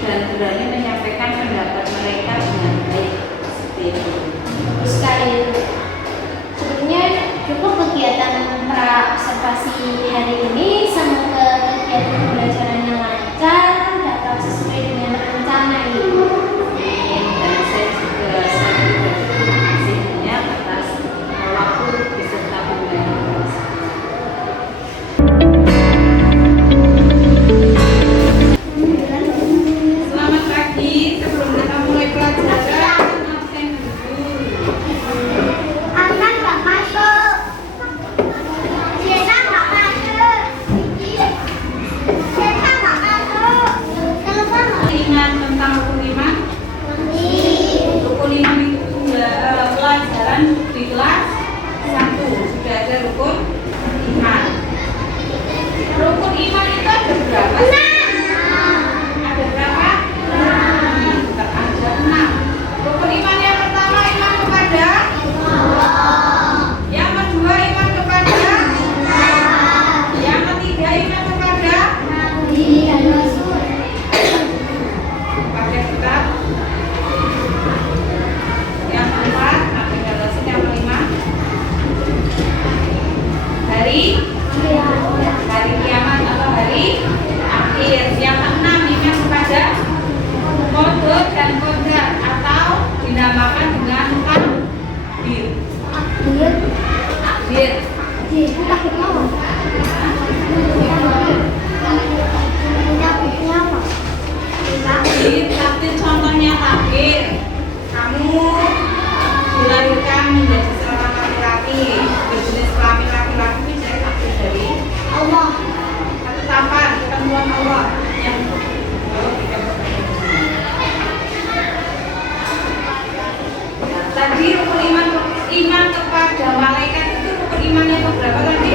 dan berani menyampaikan pendapat mereka dengan baik seperti itu. Sekali sebenarnya cukup kegiatan pra observasi hari ini. Semoga kegiatan pembelajarannya lancar, dapat sesuai dengan rencana Ibu. Dan saya juga sangat berterima kasih banyak atas waktu beserta pembelajaran. Selamat pagi, sebelum kita mulai pelajaran, absen dulu. Anak nggak masuk. Siena nggak masuk. Siena nggak masuk. Kenapa nggak? Ingat tentang rukun iman? Rukun iman itu pelajaran di kelas 1 sudah ada rukun iman. Rukun iman itu ada berapa? Ada berapa? Ada 6. Rukun iman yang pertama iman kepada yang kedua iman kepada yang ketiga iman kepada pakai kitab, yang keempat pakai Rasul, yang kelima hari kiamat atau hari akhir, yang keenam iman kepada qadar dan qadar atau dinamakan dengan takdir. Takdir. Takdir contohnya takdir. Kamu dilahirkan menjadi seorang laki-laki berjenis kelamin laki-laki, itu jadi takdir dari Allah. ketetapan ketentuan Allah yang tadi rukun iman kepada malaikat itu rukun iman yang berapa tadi?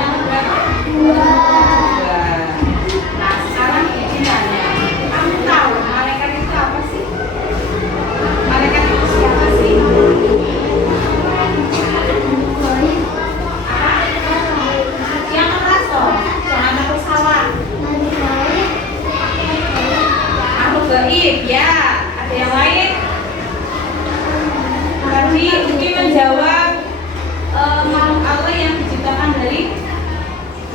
Yang berapa? Dua. Nah sekarang ini tanya, kamu tahu malaikat itu apa sih? Malaikat itu siapa sih? Yang merasol, jangan takut salah. Makhluk gaib, ya. Ada yang lain? Tadi Uki menjawab makhluk Allah yang diciptakan dari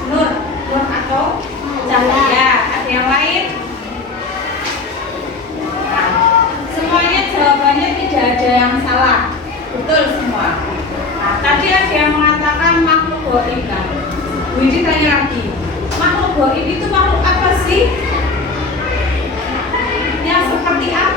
nur atau cahaya. Ada yang lain? Nah, semuanya jawabannya tidak ada yang salah, betul semua. Nah, tadi ada yang mengatakan makhluk gaib kan? Widi tanya lagi, makhluk gaib itu makhluk apa sih? Yang seperti apa?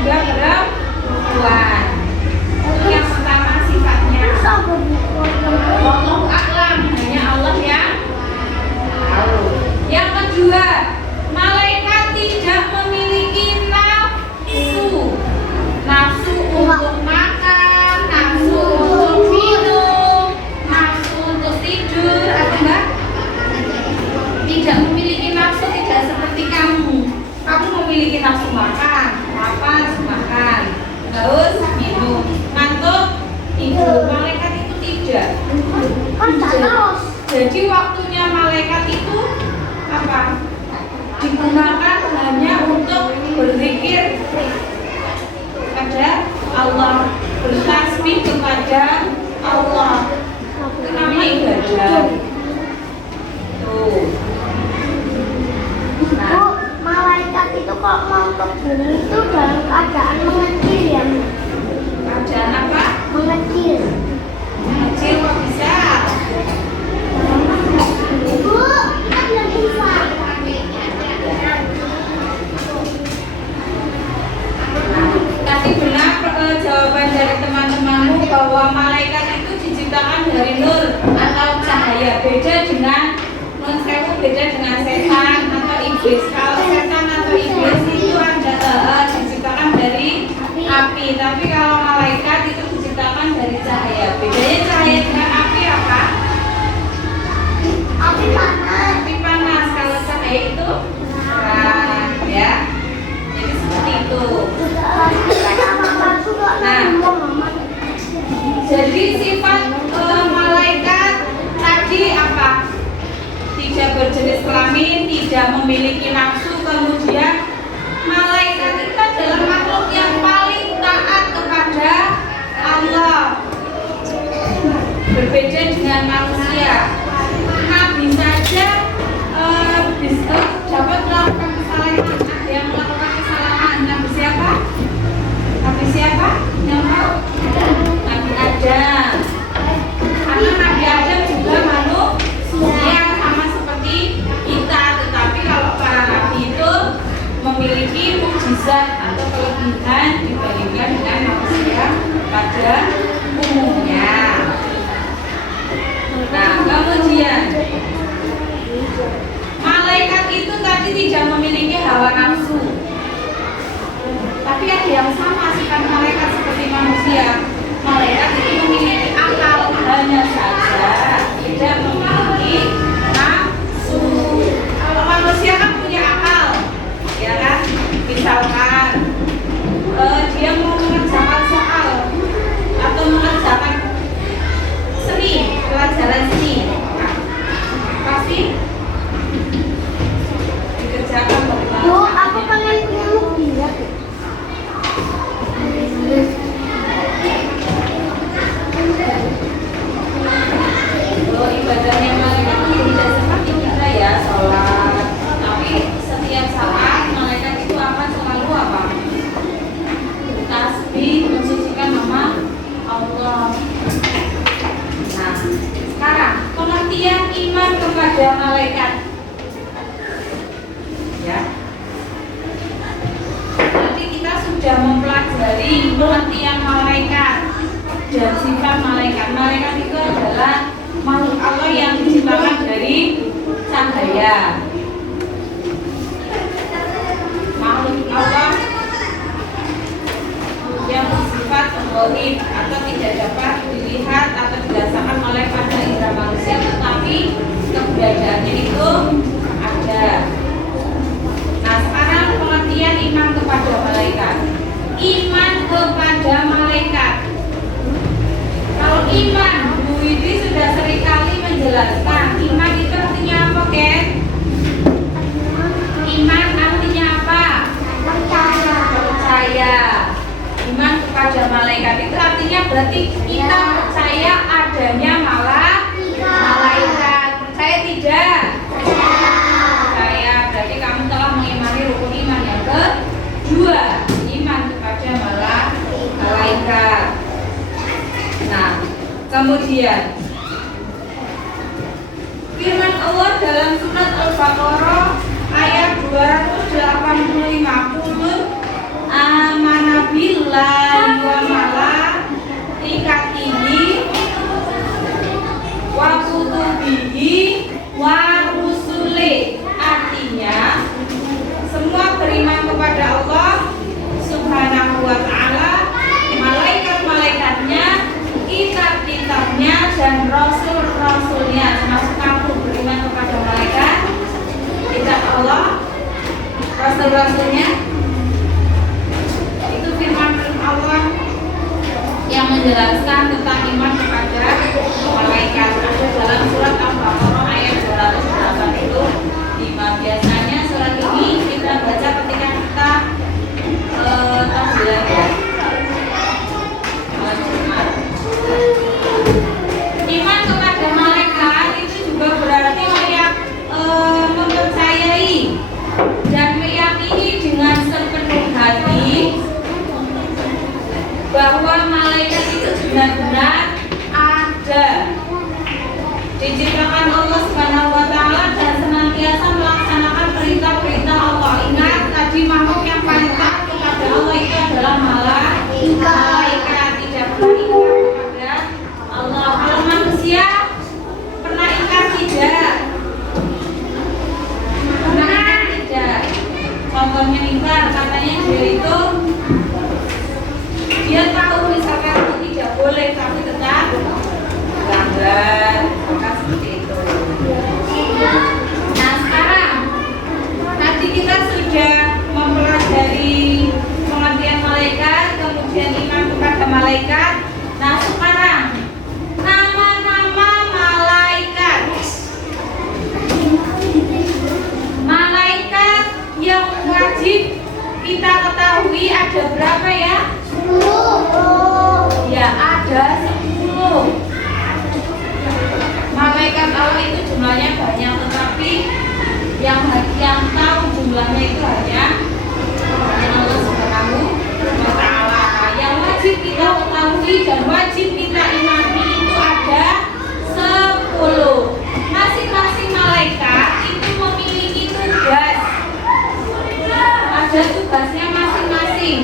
juga perempuan. Itu yang pertama sifatnya. Wallahu a'lam, hanya Allah yang tahu. Yang kedua, malaikat tidak memiliki nafsu. Nafsu untuk makan, nafsu untuk minum, nafsu untuk tidur, atau enggak? Tidak memiliki nafsu, tidak seperti kamu. Kamu memiliki nafsu makan, makan, terus minum, ngantuk, tidur. Malaikat itu tidak. Jadi waktunya malaikat itu apa? Digunakan hanya untuk berzikir kepada Allah, bertasbih kepada Allah. Itu namanya ibadah. Tuh. Bu, malaikat itu kok mau ke bumi itu dalam keadaan mengecil ya? Keadaan apa? Mengecil. Kecil kok bisa? Bu, kita belum bisa. Tadi benar jawaban dari teman-temanmu bahwa malaikat itu diciptakan dari nur atau cahaya. Beda dengan beda dengan setan atau iblis. Kalau setan atau iblis itu diciptakan dari api, tapi kalau malaikat itu diciptakan dari cahaya. Bedanya cahaya dengan api apa? Api panas. Api panas. Kalau cahaya itu terang, ya. Jadi seperti itu. Jadi sifat malaikat tadi apa? Tidak berjenis kelamin, tidak memiliki nafsu, kemudian malaikat itu adalah makhluk yang paling taat kepada Allah. Berbeda dengan manusia. Nabi saja dapat melakukan kesalahan. Ada yang melakukan kesalahan. Nabi siapa? Nabi siapa? Yang tahu? Nabi Adam. Karena Nabi Adam juga manusia sama seperti kita, tetapi kalau para nabi itu memiliki mukjizat atau kelebihan dibandingkan dengan manusia pada umumnya. Nah, kemudian malaikat itu tadi tidak memiliki hawa nafsu. Tapi ada yang sama sifat malaikat seperti manusia. Malaikat itu memiliki akal, hanya saja tidak memiliki nafsu. Kalau manusia kan punya akal, ya kan? Misalkan dia mau mengerjakan soal atau mengerjakan seni, pelajaran seni, pasti dikerjakan bagaimana? Bu, aku pengen punya mukjizat. Kalau ibadahnya malaikat itu tidak seperti kita ya, sholat. Tapi setiap saat malaikat itu akan selalu apa? Tasbih, mensucikan nama Allah. Nah, sekarang pengertian iman kepada malaikat. Ya. Nanti kita sudah mempelajari pengertian malaikat dan sifat malaikat. Malaikat itu adalah makhluk Allah yang diciptakan dari cahaya. Makhluk Allah yang bersifat gaib atau tidak dapat dilihat atau dirasakan oleh pada indera manusia, tetapi keberadaannya itu ada. Nah, sekarang pengertian iman kepada malaikat. Iman kepada malaikat. Kalau iman, Bu Widi sudah seringkali menjelaskan iman itu artinya apa, Ken? Iman artinya apa? Percaya. Iman kepada malaikat itu artinya berarti kita percaya adanya malaikat. Percaya tidak? Percaya. Berarti kamu telah mengimani rukun iman yang kedua, iman kepada malaikat. Nah, kemudian firman Allah dalam surat Al-Baqarah ayat 285, qul amana rasulan wa malaikatihi wa kutubihi wa rusuli. Artinya semua beriman kepada Allah Subhanahu wa ta'ala, malaikat-malaikatnya, kitab-kitabnya, dan rasul-rasulnya. Termasuk kamu beriman kepada malaikat, kitab Allah, rasul-rasulnya. Itu firman Allah yang menjelaskan tentang iman kepada malaikat. Ada dalam surat Al-Baqarah ayat 208 itu 5. Biasanya surat ini kita baca ketika kita belajar iman kepada malaikat. Itu juga berarti mempercayai dan meyakini dengan sepenuh hati bahwa malaikat itu benar-benar ada, diciptakan Allah Subhanahu wa ta'ala, dan senantiasa melaksanakan perintah-perintah Allah. Ingat tadi makhluk yang paling taat kepada Allah itu adalah malaikat. Tidak pernah ingkar kepada Allah. Kalau manusia pernah ingkar tidak? Pernah ingkar tidak? Contohnya ingkar, katanya dia tahu misalkan itu tidak boleh, tapi tetap melanggar. Maka seperti itu. Nah, sekarang tadi kita sudah mempelajari pengertian malaikat, kemudian iman kepada malaikat. Nah, sekarang nama-nama malaikat. Malaikat yang wajib kita ketahui ada berapa ya? 10. Ya, ada 10. Malaikat Allah itu jumlahnya banyak, tetapi yang tahu jumlahnya itu hanya Allah Subhanahu wa ta'ala. Yang wajib kita ketahui dan wajib kita imani itu ada 10. Masing-masing malaikat itu memiliki tugas. Ada tugasnya masing-masing.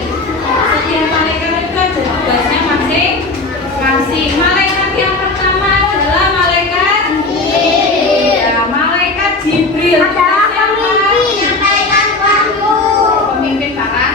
Setiap malaikat itu ada tugasnya masing-masing. Malaikat yang pertama adalah malaikat Jibril. Ya, malaikat Jibril. Adalah pemimpin malaikat wahyu. Pemimpin para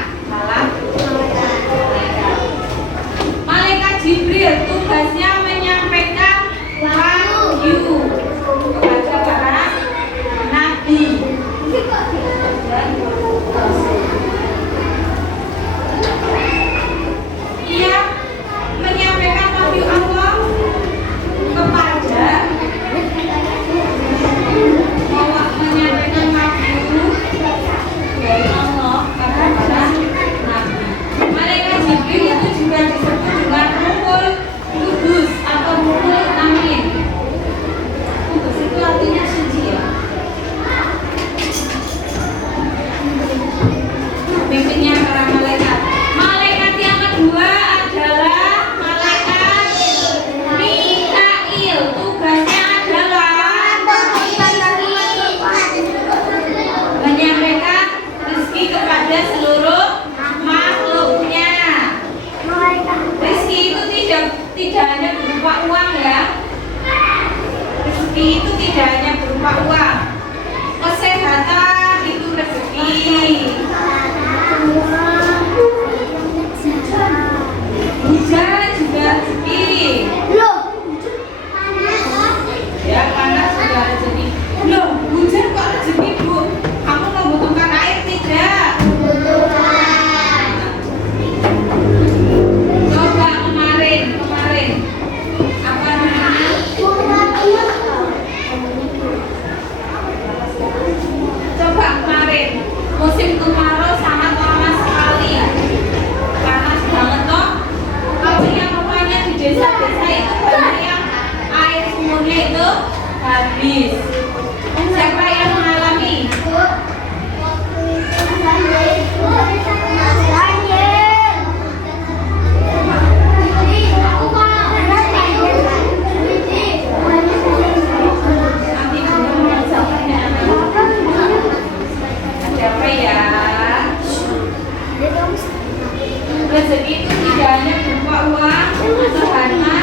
Rezeki itu tidak hanya berupa uang atau harta,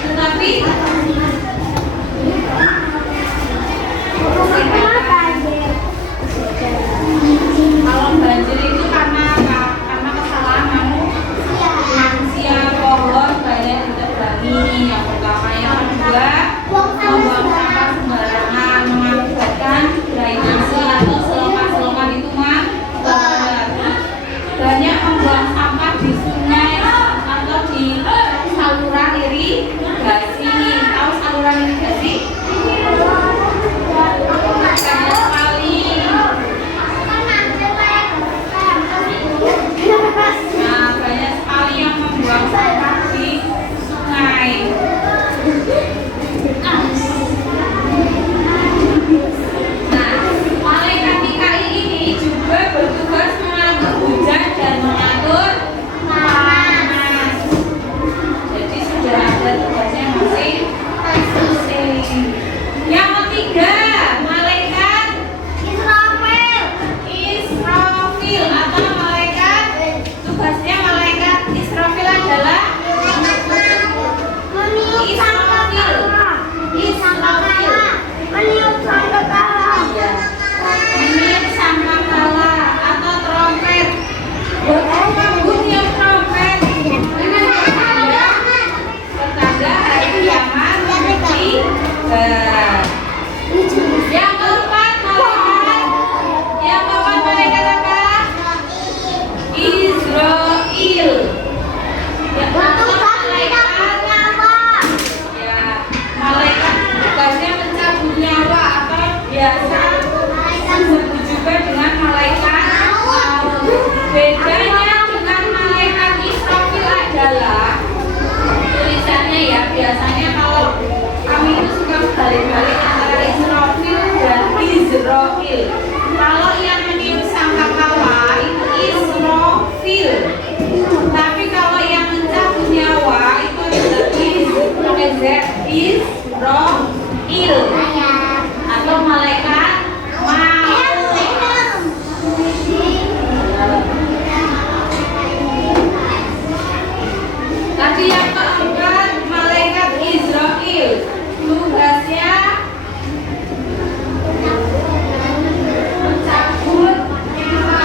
tetapi kalau banjir itu karena apa? Karena kesalahan manusia, pohon banyak ditebangi. Yang pertama, yang kedua, membuang sampah sembarangan mengakibatkan drainase atau selokan-selokan itu mampet. Banyak membuang sampah di sungai atau di saluran irigasi. Tahu saluran irigasi? Banyak sekali. Nah, banyak sekali yang membuang sampah di sungai. Nah, malaikat Mikail ini juga bertugas mengatur hujan dan mengatur panas. Jadi sudah ada tugasnya masing-masing. Yang ketiga, malaikat Israfil atau malaikat, tugasnya malaikat Israfil adalah meniup sangkakala atau trompet. Buat apa bunyi trompet? Pertanda hari kiamat tiba. Yang keempat malaikat apa? Israel. Malaikat tugasnya mencabut nyawa atau biasa disebut juga dengan malaikat maut. Bedanya dengan malaikat Israfil adalah tulisannya ya, biasanya kalau kami itu suka balik-balik antara Israfil dan Israel. Kalau yang meniup sangkakala itu Israfil, tapi kalau yang mencabut nyawa itu adalah Israel atau malaikat maut. Tadi yang keempat malaikat Israel, tugasnya mencabut nyawa.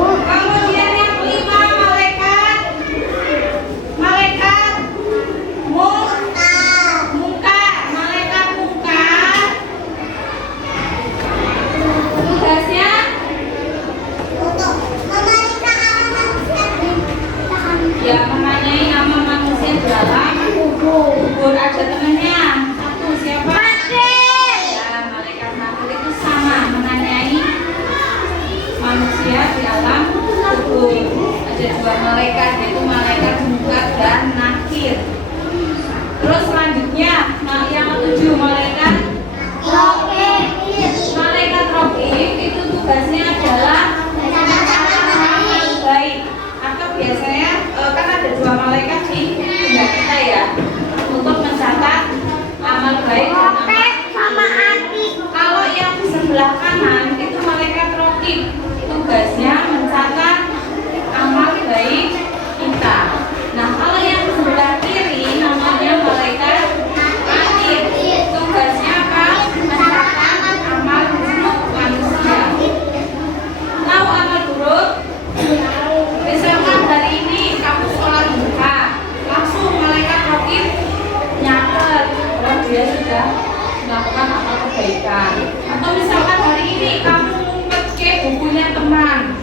Kemudian yang kelima malaikat mungkar, malaikat mungkar tugasnya ya menanyai nama manusia dalam kubur. Ada temannya satu, siapa? Ya, malaikat nakir itu sama menanyai manusia di alam kubur. Ada dua malaikat, yaitu malaikat mungkar dan nakir. Terus selanjutnya yang ketujuh malaikat raqib itu tugasnya adalah amal baik, atau biasanya kan ada dua malaikat di benda kita ya, untuk mencatat amal baik dan amal. Kalau yang di sebelah kanan itu malaikat raqib, tugasnya mencatat amal baik kita. Nah, kalau yang di sebelah kiri namanya malaikat atid, tugasnya apa? Mencatat amal buruk manusia. Tahu amal buruk? Misalkan hari ini kamu sholat duha, langsung malaikat raqib nyatet bahwa dia sudah melakukan amal kebaikan. Atau misalkan hari ini kamu ngumpet ke bukunya teman,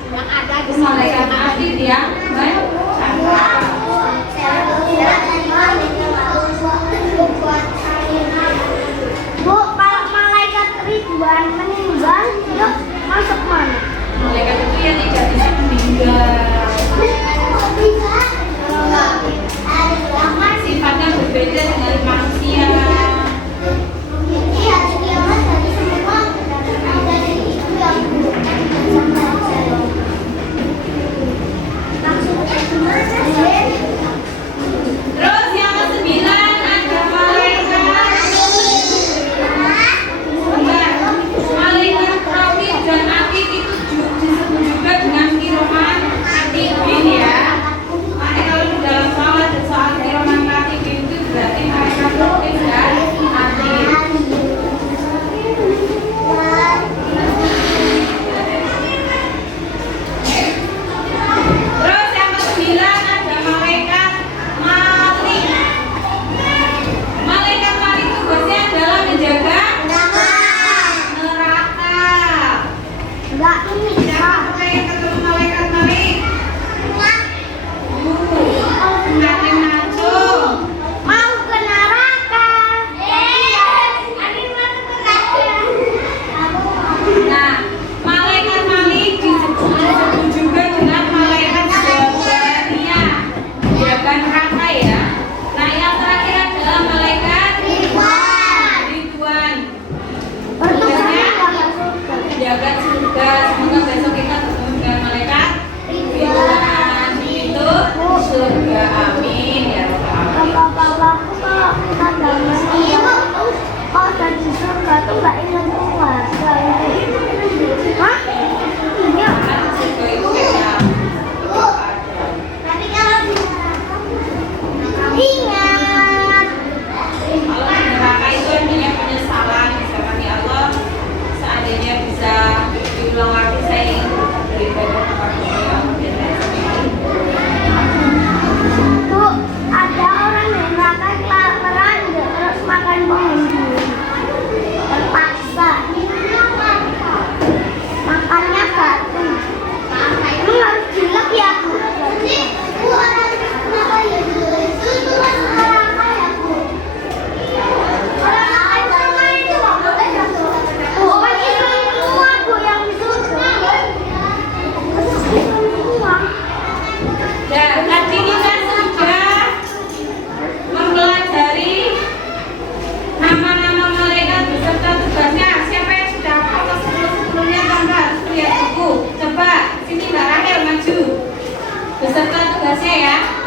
ya.